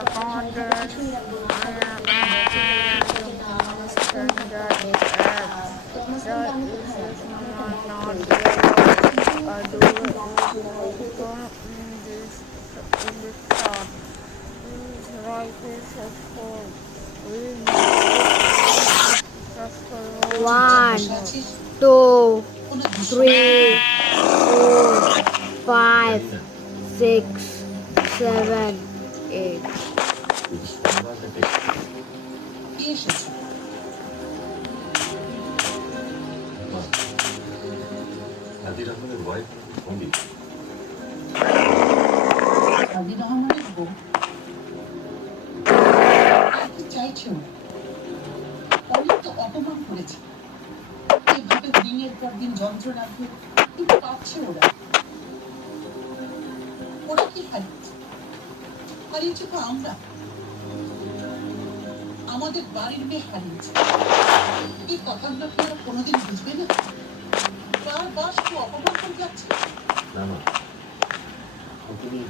One, two, three, four, five, 6, 7, 8. আদি রহমানের wife সঙ্গীত আদি রহমানের বউ কি চাইছো? অনেক তো অপমান করেছে, এইভাবে দিনের পর দিন যন্ত্রণা দিয়ে কিন্তু পাচ্ছে ওরা। ওরা কি হারিয়েছে? হারিয়েছে তো আমরা, আমাদের বাড়ির মেয়ে হারিয়েছে। এই কথাগুলো কি ওরা কোনোদিন বুঝবে না? বারবার শুধু অপমান করে যাচ্ছে। না না, তুমি